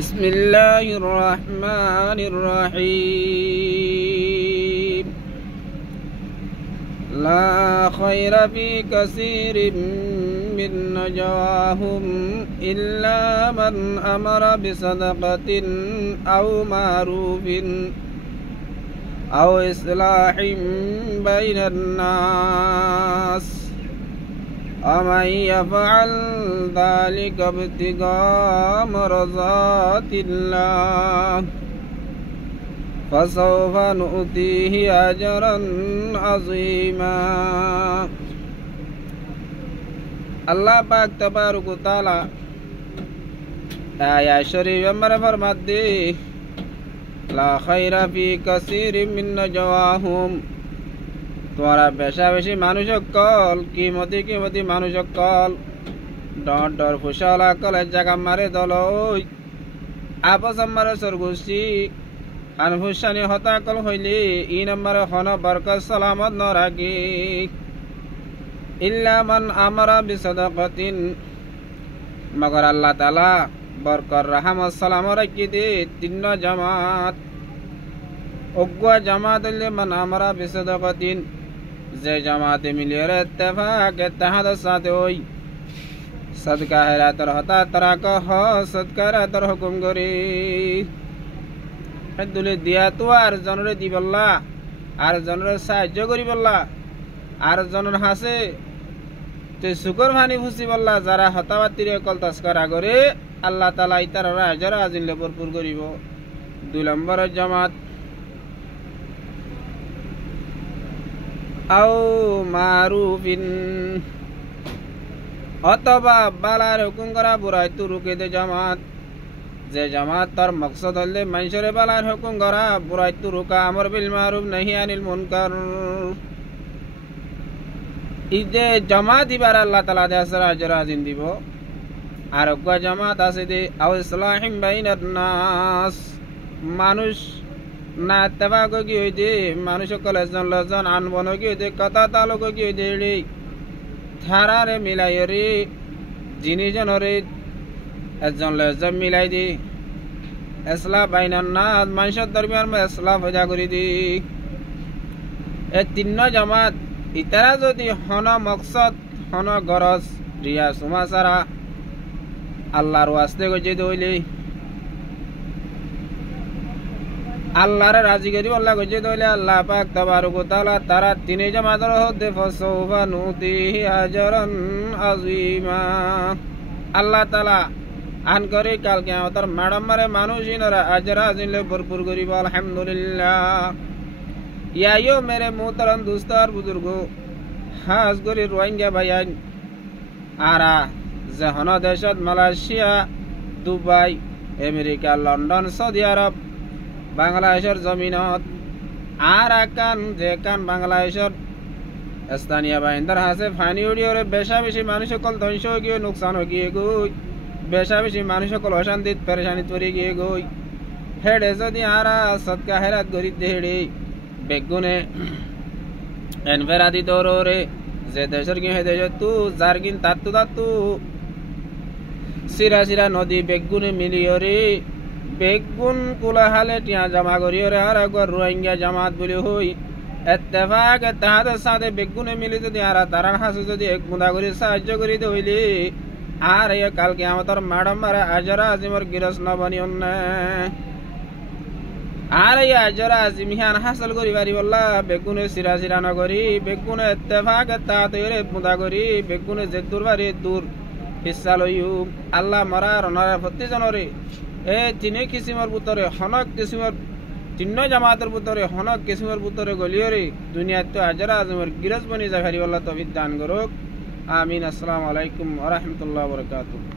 بسم الله الرحمن الرحيم لا خير في كثير من نجواهم إلا من أمر بصدقة أو معروف أو إصلاح بين الناس ومن يفعل ذلك ابتغاء مرضات الله فسوف نؤتيه أجرا عظيما अल्लाह पाक तबारक व तआला आया शरीफ में फरमाते ला खैरा फी कसीरिम मिन नजवाहुम तुम्हारा बेशा बेशी मानुष कल कीमती मानुष कल डर डर फुशाला कल जगह मारे दल आपस मारे सरगोशी अनफुशानी हता कल हईले इन मारे हन बरकत सलामत न राखी इल्ला मन अमरा बिसदक़तिन मगर अल्लाह ताला बरकत रहमत सलाम रखी दे तीन जमात उग्वा जमात मन अमरा बिसदक़तिन जे जमात मिलियर इत्तेफाक इत्तेहाद साथे होई सदका हेरातर हता तरा कह सदका तर हुकुम करी दुले दिया तो आर जनरे दिबल्ला आर जनरे साहाय्य करिबल्ला आर जनर हासे ते शुकर भानी खुशी बल्ला जारा हताबातिरे कल तस्करा करे अल्लाह ताला इतार राजर आजिले भरपूर करिब दुई नम्बर जमात आउ मारूफिन अथवा बालार हुकुम करा बुराई तो रुके दे जमात जे जमात तर मकसद हल्ले मनुष्यरे बालार हुकुम करा बुराई तो रुका अमर बिल मारूफ नहीं अनिल मुनकर इजे जमात इबार अल्लाह ताला दे असर अजर आजिन দিব আর গো জামাত আছে দে আও ইসলাহিম বাইনান নাস মানুষ না তবাগ কি হইতে মানুষ কলেজন লজন আনবন কি হইতে কথা তালুক কি হইতে রে থারারে মিলাইরে জিনি জনরে একজন লজন মিলাই দি ইসলাহ বাইনান নাস মানুষের দরমিয়ান মে ইসলাহ ফজা করি দি এ তিন জামাত ইতারা যদি হন মকসদ হন গরজ রিয়া সুমাসারা আল্লাহর ওয়াস্তে গজে দইলে আল্লাহর রাজি করি আল্লাহ গজে দইলে আল্লাহ পাক তাবারক ও তাআলা তারা তিনে জামাতের হতে ফসৌফা নুতিহি আজরান আযীমা আল্লাহ তাআলা আন করে কাল কিয়ামতের মাডম মারে মানুষিনরা আজর আজিলে ভরপুর করিব আলহামদুলিল্লাহ यायो मेरे मोहतरम दोस्त और बुजुर्गो खास करी रोहिंग्या भाईयान आरा जहना देशत मालয়েশিয়া दुबई अमेरिका लंडन सऊदी आरब बांग्लादेशर जमीनत आरा कान जे कान बांग्लादेशर स्थानीय बाहिंदार हासे फानी उड़ियोरे बेशा बेशी मानुष कल ध्वंस हो गए नुकसान हो गए गई बेशा बेशी मानुष कल अशांति परेशानी तोरी गए गई हेडे जदि आरा सदका हेरात गरी देड़े बेगुने एनफेरादी तोरे जे देशर की हे देश तू जारगिन तातु सिरा सिरा नदी बेगुने मिलियोरे बेगुन कुला हाले टिया जमा करियोरे आर अगर रोहिंग्या जमात बोले होई इत्तेफाक इत्तेहाद साथे बेगुने मिली तो दियारा तारान हासे जदि एक मुदा करी साहाय्य करी दे हইলে আর এ কাল কিয়ামতের মাডম মারে আজরা আজিমর গিরস ন বনিয়নে আর এই আজরা আজিমিহান হাসল করি পারি বল্লা বেগুনে সিরা সিরা নগরী বেগুনে ইত্তেফাক তাতরে মুদা করি বেগুনে যে দূর বারে দূর হিস্সা লইউ আল্লাহ মরার নরে প্রতি জনরে এ তিনে কিসিমর ভিতরে হনক কিসিমর তিন জামাতের ভিতরে হনক কিসিমর ভিতরে গলিয়রে দুনিয়াত তো আজরা আজিমর গিরস বনি যায় পারি বল্লা তৌফিক দান করুক আমিন আসসালামু আলাইকুম ওয়া রাহমাতুল্লাহি ওয়া বারাকাতুহু।